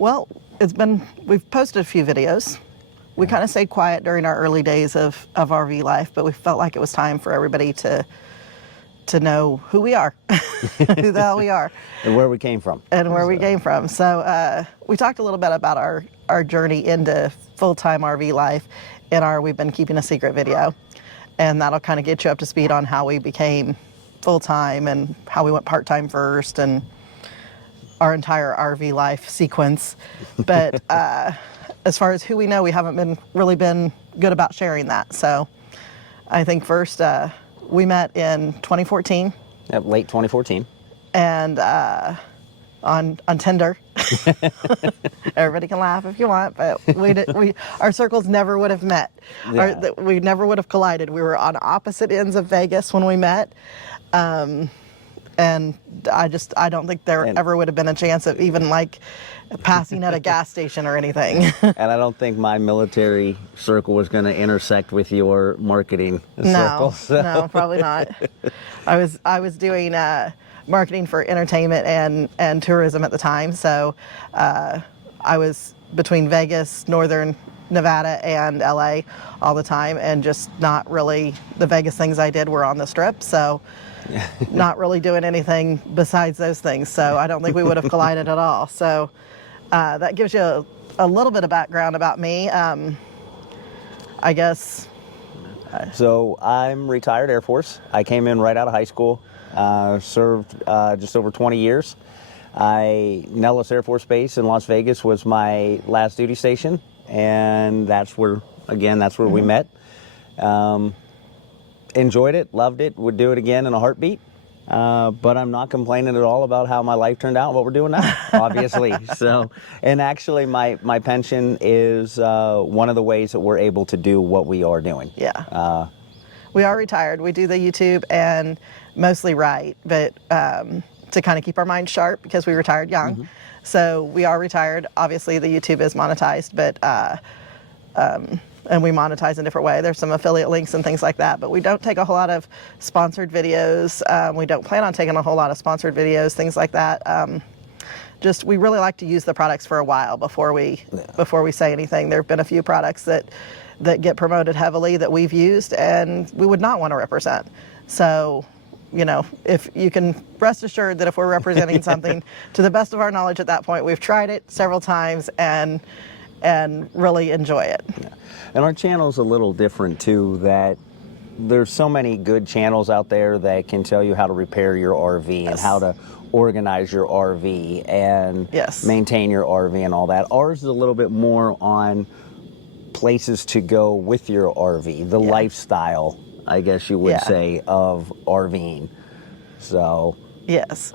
Well, we've posted a few videos. We kind of stayed quiet during our early days of RV life, but we felt like it was time for everybody to know who we are, who the hell we are. And where we came from. We came from. So we talked a little bit about our journey into full-time RV life in our We've Been Keeping a Secret video. And that'll kind of get you up to speed on how we became full-time and how we went part-time first and our entire RV life sequence. But as far as who we know, we haven't really been good about sharing that. So I think first we met in 2014. Yep, late 2014. And on Tinder. Everybody can laugh if you want, but our circles never would have met. Yeah. We never would have collided. We were on opposite ends of Vegas when we met. And I don't think there ever would have been a chance of even like passing at a gas station or anything. And I don't think my military circle was going to intersect with your marketing circle. So. No, probably not. I was doing marketing for entertainment and tourism at the time. So I was between Vegas, Northern Nevada, and LA all the time, and just not really, the Vegas things I did were on the Strip. So not really doing anything besides those things. So I don't think we would have collided at all. So that gives you a little bit of background about me, I guess. So I'm retired Air Force. I came in right out of high school, served just over 20 years. Nellis Air Force Base in Las Vegas was my last duty station, and that's where we met. Enjoyed it, loved it, would do it again in a heartbeat. But I'm not complaining at all about how my life turned out and what we're doing now, obviously. So, and actually my pension is one of the ways that we're able to do what we are doing. Yeah. We are retired. We do the YouTube and mostly write, but to kind of keep our minds sharp because we retired young. Mm-hmm. So we are retired. Obviously the YouTube is monetized, but and we monetize in a different way. There's some affiliate links and things like that, but we don't take a whole lot of sponsored videos. We don't plan on taking a whole lot of sponsored videos, things like that. We really like to use the products for a while before we say anything. There have been a few products that get promoted heavily that we've used and we would not want to represent. So, you know, if you can rest assured that if we're representing something, to the best of our knowledge at that point, we've tried it several times and really enjoy it. Yeah. And our channel's a little different too, that there's so many good channels out there that can tell you how to repair your RV and how to organize your RV and maintain your RV and all that. Ours is a little bit more on places to go with your RV, the lifestyle, I guess you would say, of RVing. So yes,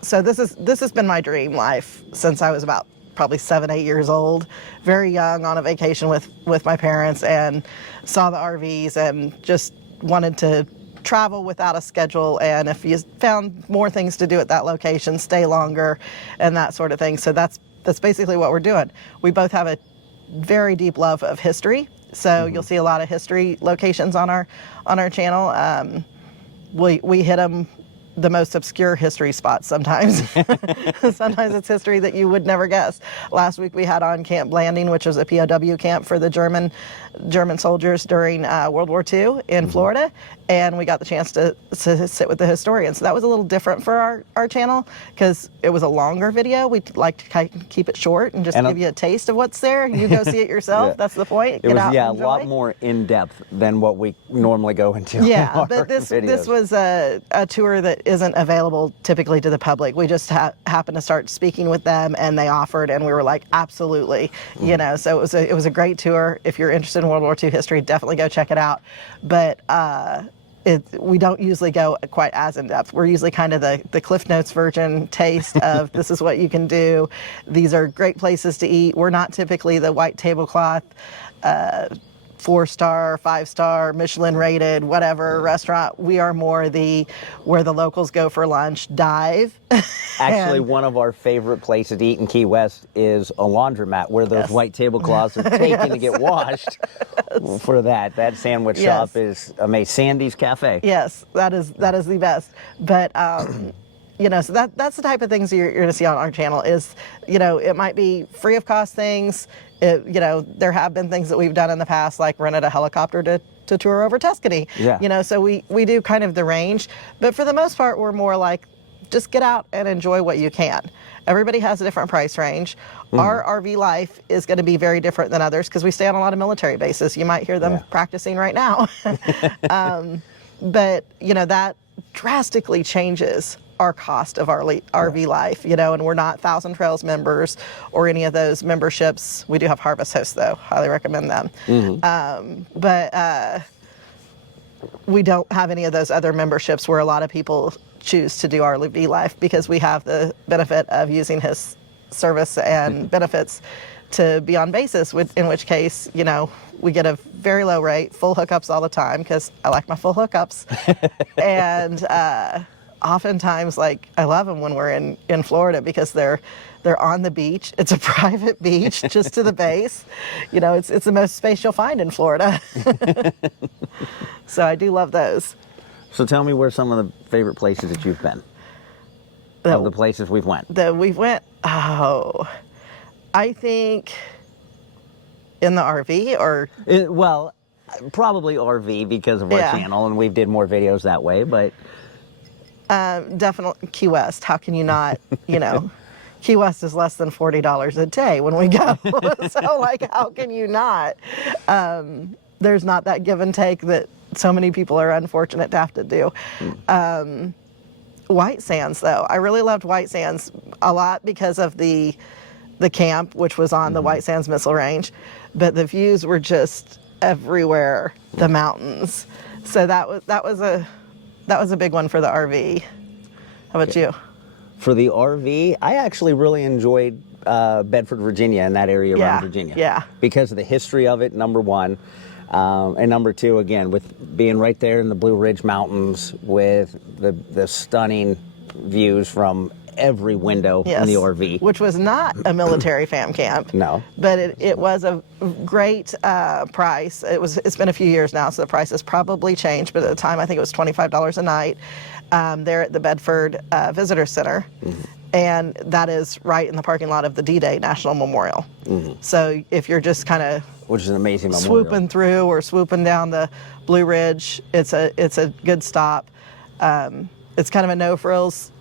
so this has been my dream life since I was about probably 7, 8 years old, very young, on a vacation with my parents, and saw the RVs and just wanted to travel without a schedule, and if you found more things to do at that location, stay longer and that sort of thing. So that's basically what we're doing. We both have a very deep love of history, so you'll see a lot of history locations on our channel. We hit them the most obscure history spots sometimes. Sometimes it's history that you would never guess. Last week we had on Camp Blanding, which was a POW camp for the German soldiers during World War II in Florida, and we got the chance to sit with the historian. So that was a little different for our channel because it was a longer video. We'd like to keep it short and just give you a taste of what's there. You go see it yourself. That's the point. It was a lot more in depth than what we normally go into. Yeah, but this was a tour that isn't available typically to the public. We just happened to start speaking with them, and they offered, and we were like, absolutely, you know. So it was a great tour. If you're interested in World War II history, definitely go check it out. But we don't usually go quite as in depth. We're usually kind of the Cliff Notes version taste of this is what you can do. These are great places to eat. We're not typically the white tablecloth 4-star, 5-star, Michelin rated, whatever restaurant. We are more where the locals go for lunch, dive. Actually, one of our favorite places to eat in Key West is a laundromat where those white tablecloths are taken to get washed. For that sandwich shop is amazing. Sandy's Cafe. Yes, that is the best. But So that's the type of things you're going to see on our channel is, it might be free of cost things. There have been things that we've done in the past, like rented a helicopter to tour over Tuscany. Yeah. So we do kind of the range, but for the most part, we're more like, just get out and enjoy what you can. Everybody has a different price range. Our RV life is going to be very different than others because we stay on a lot of military bases. You might hear them practicing right now. But, that drastically changes our cost of our RV life, and we're not Thousand Trails members or any of those memberships. We do have Harvest Hosts, though. Highly recommend them. But we don't have any of those other memberships where a lot of people choose to do our RV life because we have the benefit of using his service and benefits to be on basis, in which case, we get a very low rate, full hookups all the time because I like my full hookups. And oftentimes, I love them when we're in Florida because they're on the beach. It's a private beach just to the base. It's the most space you'll find in Florida. So I do love those. So tell me where some of the favorite places that you've been. Of the places we've went. I think in the RV or... well, probably RV because of our channel, and we did more videos that way, but... definitely Key West. How can you not, Key West is less than $40 a day when we go. So, how can you not? There's not that give and take that so many people are unfortunate to have to do. White Sands, though. I really loved White Sands a lot because of the camp, which was on the White Sands Missile Range, but the views were just everywhere, the mountains. So that was a big one for the RV. How about you? For the RV, I actually really enjoyed Bedford, Virginia, and that area around Virginia. Yeah. Because of the history of it, number one. And number two, again, with being right there in the Blue Ridge Mountains with the stunning views from every window in the RV. Which was not a military fam camp. No. But it was a great price. It's been a few years now, so the price has probably changed, but at the time I think it was $25 a night there at the Bedford Visitor Center. And that is right in the parking lot of the D-Day National Memorial. So if you're just kind of which is an amazing memorial. Swooping through or swooping down the Blue Ridge, it's a good stop. It's kind of a no-frills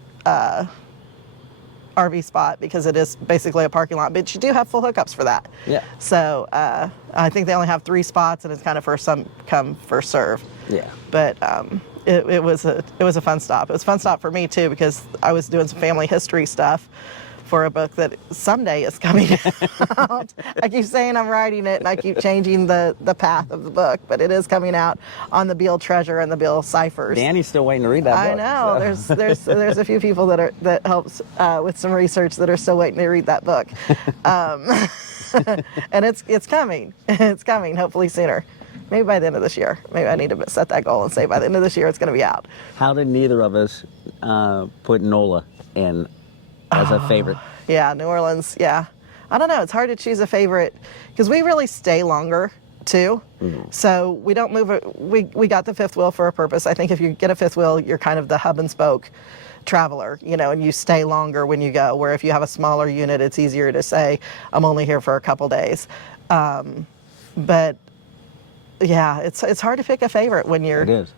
RV spot because it is basically a parking lot, but you do have full hookups for that. Yeah. So I think they only have 3 spots, and it's kind of first come, first serve. Yeah. But it was a fun stop. It was a fun stop for me too because I was doing some family history stuff for a book that someday is coming out. I keep saying I'm writing it, and I keep changing the path of the book, but it is coming out on the Beale Treasure and the Beale Ciphers. Danny's still waiting to read that book. I know. So. There's a few people that helps with some research that are still waiting to read that book, and it's coming. It's coming. Hopefully sooner. Maybe by the end of this year. Maybe I need to set that goal and say by the end of this year it's going to be out. How did neither of us put NOLA in as a favorite? Yeah, New Orleans, yeah. I don't know, it's hard to choose a favorite because we really stay longer too. So we don't move, we got the fifth wheel for a purpose. I think if you get a fifth wheel, you're kind of the hub and spoke traveler, and you stay longer when you go, where if you have a smaller unit, it's easier to say, I'm only here for a couple days. But yeah, it's hard to pick a favorite when you're... It is.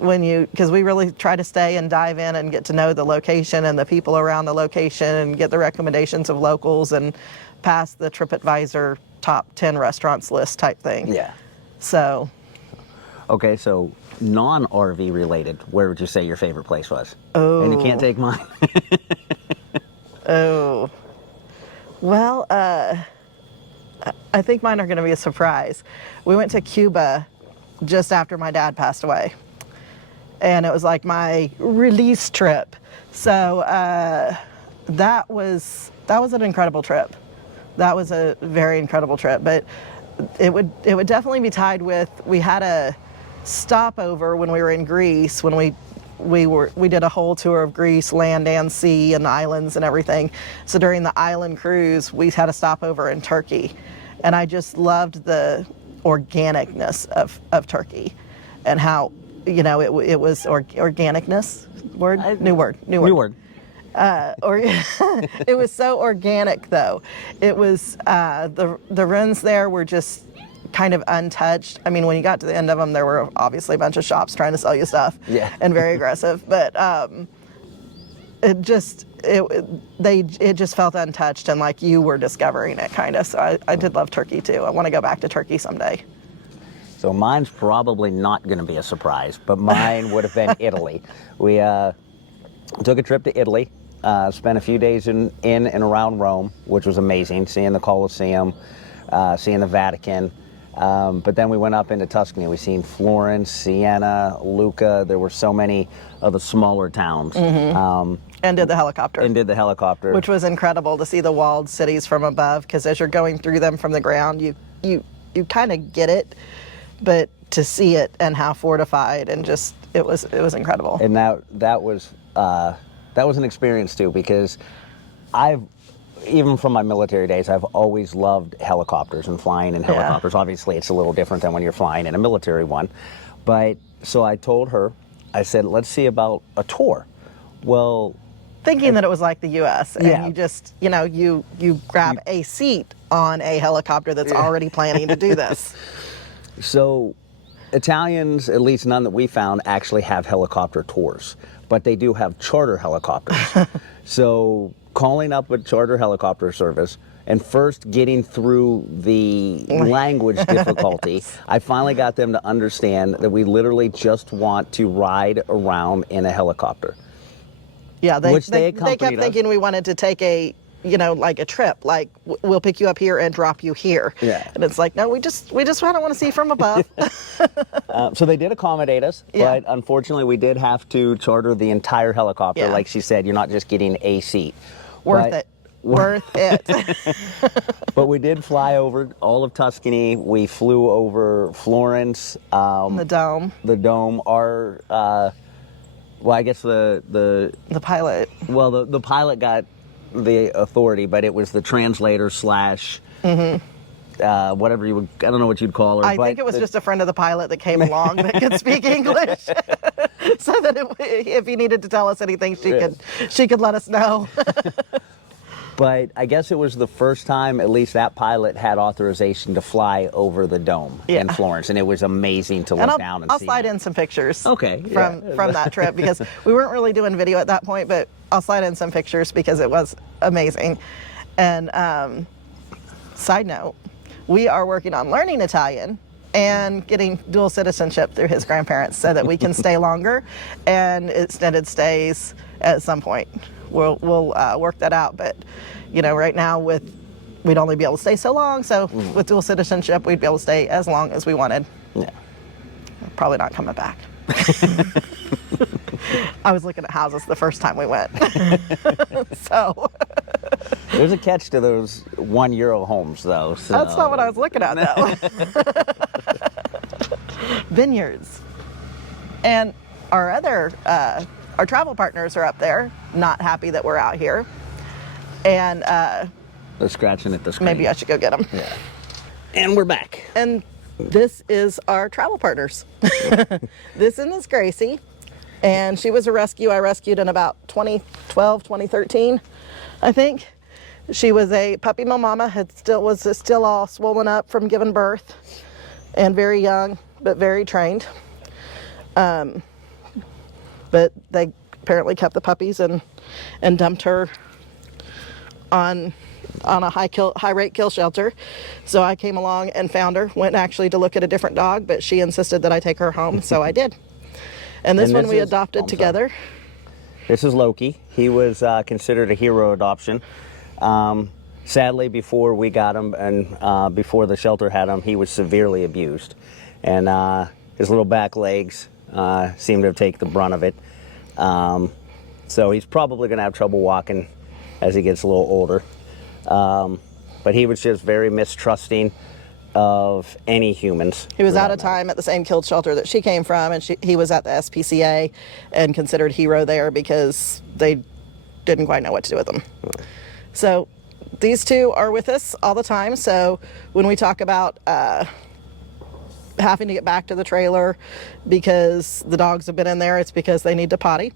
Because we really try to stay and dive in and get to know the location and the people around the location and get the recommendations of locals and pass the TripAdvisor top 10 restaurants list type thing. Yeah. So. Okay, so non-RV related, where would you say your favorite place was? Oh. And you can't take mine. Oh. Well, I think mine are going to be a surprise. We went to Cuba just after my dad passed away. And it was like my release trip. So that was an incredible trip. That was a very incredible trip. But it would definitely be tied with, we had a stopover when we were in Greece, when we did a whole tour of Greece, land and sea and islands and everything. So during the island cruise, we had a stopover in Turkey. And I just loved the organicness of Turkey and how it was organicness. New word. Or it was so organic, though. It was the runs there were just kind of untouched. I mean, when you got to the end of them, there were obviously a bunch of shops trying to sell you stuff, and very aggressive. But it just felt untouched, and like you were discovering it, kind of. So I did love Turkey too. I want to go back to Turkey someday. So mine's probably not going to be a surprise, but mine would have been Italy. We took a trip to Italy, spent a few days in and around Rome, which was amazing, seeing the Colosseum, seeing the Vatican. But then we went up into Tuscany. We seen Florence, Siena, Lucca. There were so many of the smaller towns. And did the helicopter. Which was incredible to see the walled cities from above, because as you're going through them from the ground, you kind of get it, but to see it and how fortified and just it was incredible. And that was an experience too, because even from my military days, I've always loved helicopters and flying in helicopters. Yeah. Obviously, it's a little different than when you're flying in a military one. But so I told her, I said, let's see about a tour. Well, thinking that it was like the U.S. and you just, you grab a seat on a helicopter that's already planning to do this. So Italians, at least none that we found, actually have helicopter tours, but they do have charter helicopters. So calling up a charter helicopter service and first getting through the language difficulty, I finally got them to understand that we literally just want to ride around in a helicopter. Yeah, they kept thinking we wanted to take a like a trip, like we'll pick you up here and drop you here. Yeah. And it's like, no, we just want to see from above. So they did accommodate us, but unfortunately we did have to charter the entire helicopter. Yeah. Like she said, you're not just getting a seat. Worth it. But we did fly over all of Tuscany. We flew over Florence. The Dome. I guess the pilot. Well, the pilot got the authority, but it was the translator slash whatever I don't know what you'd call her. I think it was just a friend of the pilot that came along that could speak English, so that if he needed to tell us anything, she could let us know. But I guess it was the first time, at least that pilot had authorization to fly over the Dome in Florence, and it was amazing to look down and see. I'll slide in some pictures from that trip, because we weren't really doing video at that point, but I'll slide in some pictures because it was amazing. And side note, we are working on learning Italian and getting dual citizenship through his grandparents so that we can stay longer and extended stays at some point. We'll work that out, but right now we'd only be able to stay so long, so with dual citizenship we'd be able to stay as long as we wanted. Yeah. Probably not coming back. I was looking at houses the first time we went. So there's a catch to those €1 homes, though. So. That's not what I was looking at, though. Vineyards. And our travel partners are up there, not happy that we're out here. And they're scratching at the screen. Maybe I should go get them. Yeah. And we're back. And this is our travel partners. This is Gracie. And she was a rescue I rescued in about 2012, 2013, I think. She was a puppy mama, was still all swollen up from giving birth, and very young, but very trained. But they apparently kept the puppies and dumped her on a high rate kill shelter. So I came along and found her, went actually to look at a different dog, but she insisted that I take her home, so I did. And this one we adopted together. This is Loki. He was considered a hero adoption. Sadly, before we got him and before the shelter had him, he was severely abused. And his little back legs seemed to have taken the brunt of it. So he's probably going to have trouble walking as he gets a little older. But he was just very mistrusting of any humans. He was out of time at the same kill shelter that she came from, and he was at the SPCA and considered hero there because they didn't quite know what to do with him. So these two are with us all the time. So when we talk about having to get back to the trailer because the dogs have been in there, it's because they need to potty.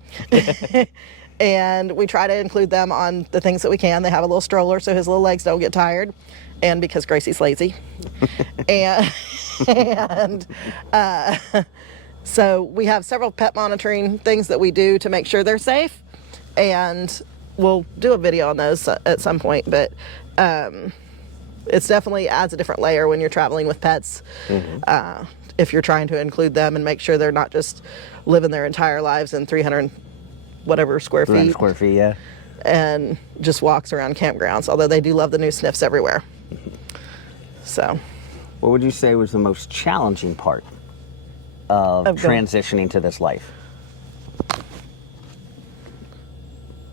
And we try to include them on the things that we can. They have a little stroller so his little legs don't get tired, and because Gracie's lazy. and so we have several pet monitoring things that we do to make sure they're safe, and we'll do a video on those at some point, but it's definitely adds a different layer when you're traveling with pets. If you're trying to include them and make sure they're not just living their entire lives in 300 whatever square feet. 300 square feet, yeah. And just walks around campgrounds, although they do love the new sniffs everywhere. So. What would you say was the most challenging part of transitioning to this life?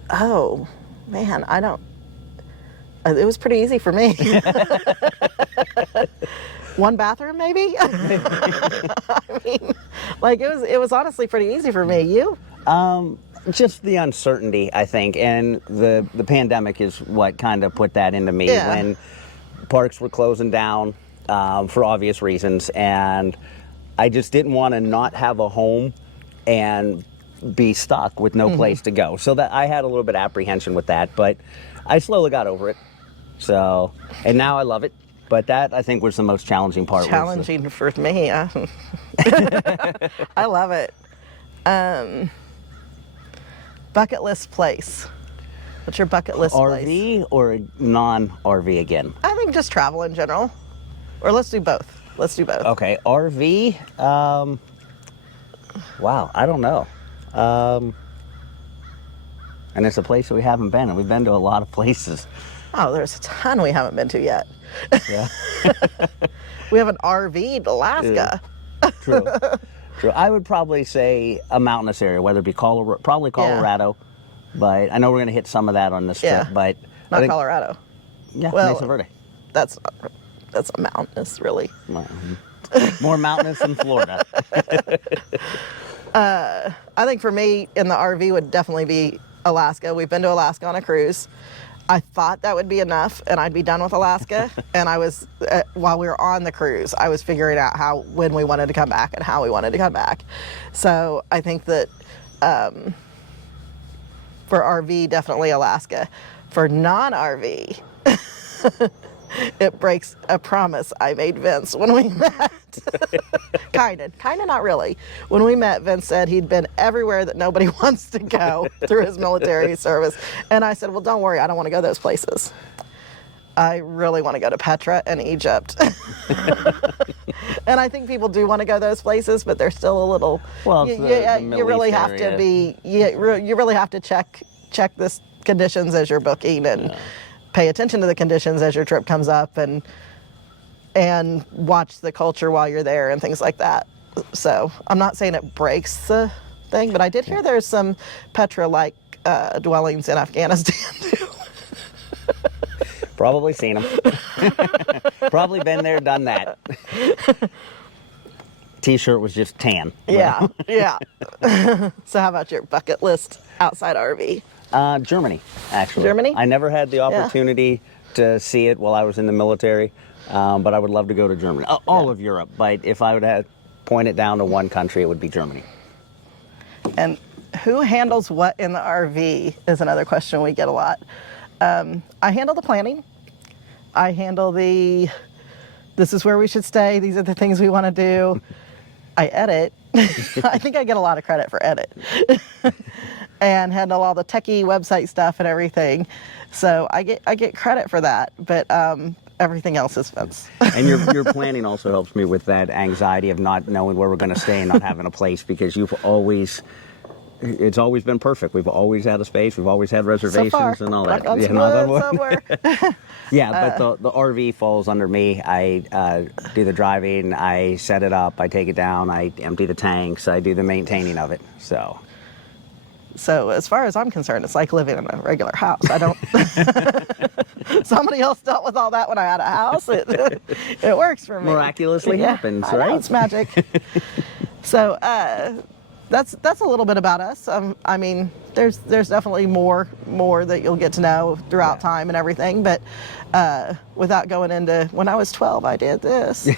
Oh, man, I don't. It was pretty easy for me. One bathroom, maybe? I mean, like, it was honestly pretty easy for me. You? Just the uncertainty, I think, and the pandemic is what kind of put that into me. Yeah. When parks were closing down for obvious reasons, and I just didn't want to not have a home and be stuck with no place to go. So that I had a little bit of apprehension with that, but I slowly got over it. So, and now I love it. But that, I think, was the most challenging part. Challenging for me. I love it. Bucket list place. What's your bucket list place? RV or non-RV again? I think just travel in general. Or let's do both. Let's do both. Okay, RV. Wow, I don't know. And it's a place that we haven't been, and we've been to a lot of places. Oh, there's a ton we haven't been to yet. Yeah. We have an RV'd Alaska. True. True. I would probably say a mountainous area, whether it be probably Colorado, but I know we're going to hit some of that on this trip. But not Colorado. Yeah, well, Mesa Verde. That's a mountainous, really. More mountainous than Florida. I think for me, in the RV would definitely be Alaska. We've been to Alaska on a cruise. I thought that would be enough and I'd be done with Alaska. And I was, while we were on the cruise, I was figuring out when we wanted to come back and how we wanted to come back. So I think that for RV, definitely Alaska. For non-RV, it breaks a promise I made Vince when we met. Kind of not really. When we met, Vince said he'd been everywhere that nobody wants to go through his military service. And I said, well, don't worry, I don't want to go those places. I really want to go to Petra and Egypt. And I think people do want to go those places, but they're still a little, well, you really have to be, you really have to check this conditions as you're booking and pay attention to the conditions as your trip comes up and watch the culture while you're there and things like that. So I'm not saying it breaks the thing, but I did hear there's some Petra-like dwellings in Afghanistan too. Probably seen them. Probably been there, done that. T-shirt was just tan. Yeah. So how about your bucket list outside RV? Germany, actually. Germany? I never had the opportunity to see it while I was in the military, but I would love to go to Germany. All of Europe, but if I would have point it down to one country, it would be Germany. And who handles what in the RV is another question we get a lot. I handle the planning. I handle this is where we should stay, these are the things we want to do. I edit. I think I get a lot of credit for edit. And handle all the techie website stuff and everything. So I get credit for that, but everything else is Vince. And your planning also helps me with that anxiety of not knowing where we're going to stay and not having a place, because it's always been perfect. We've always had a space. We've always had reservations so far, and all that. Somewhere. Yeah, but the RV falls under me. I do the driving. I set it up. I take it down. I empty the tanks. I do the maintaining of it. So as far as I'm concerned, it's like living in a regular house. I don't. Somebody else dealt with all that when I had a house. It works for me. Miraculously happens, I right? know, it's magic. So that's a little bit about us. I mean, there's definitely more that you'll get to know throughout time and everything. But without going into when I was 12, I did this.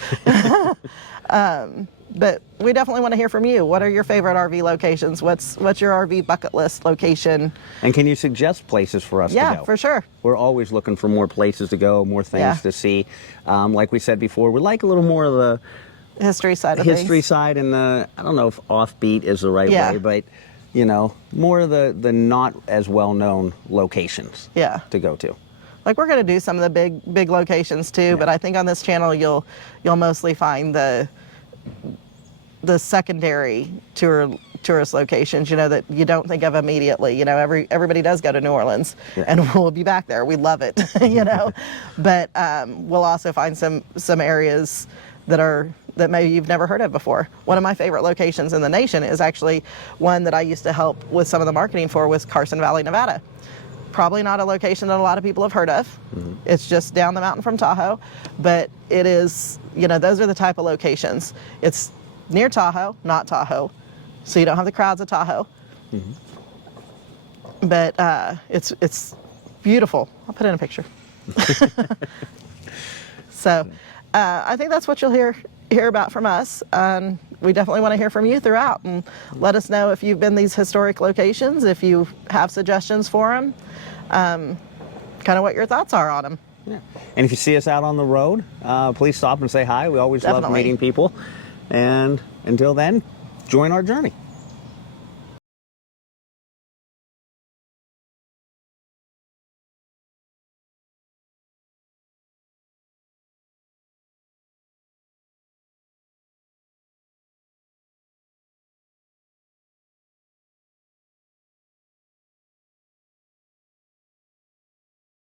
But we definitely want to hear from you. What are your favorite RV locations? What's your RV bucket list location? And can you suggest places for us to go? Yeah, for sure. We're always looking for more places to go, more things to see. Like we said before, we like a little more of the history side of history things. side, and I don't know if offbeat is the right way, but more of the not as well known locations to go to. Like we're going to do some of the big locations too, but I think on this channel you'll mostly find the secondary tourist locations, that you don't think of immediately. Everybody does go to New Orleans, and we'll be back there. We love it, But we'll also find some areas that maybe you've never heard of before. One of my favorite locations in the nation is actually one that I used to help with some of the marketing for, was Carson Valley, Nevada. Probably not a location that a lot of people have heard of. Mm-hmm. It's just down the mountain from Tahoe, but it is, those are the type of locations. It's near Tahoe, not Tahoe, so you don't have the crowds of Tahoe. Mm-hmm. But it's beautiful. I'll put in a picture. So I think that's what you'll hear about from us. We definitely want to hear from you throughout, and let us know if you've been these historic locations, if you have suggestions for them, kind of what your thoughts are on them. Yeah. And if you see us out on the road, please stop and say hi. We always love meeting people. And until then, join our journey.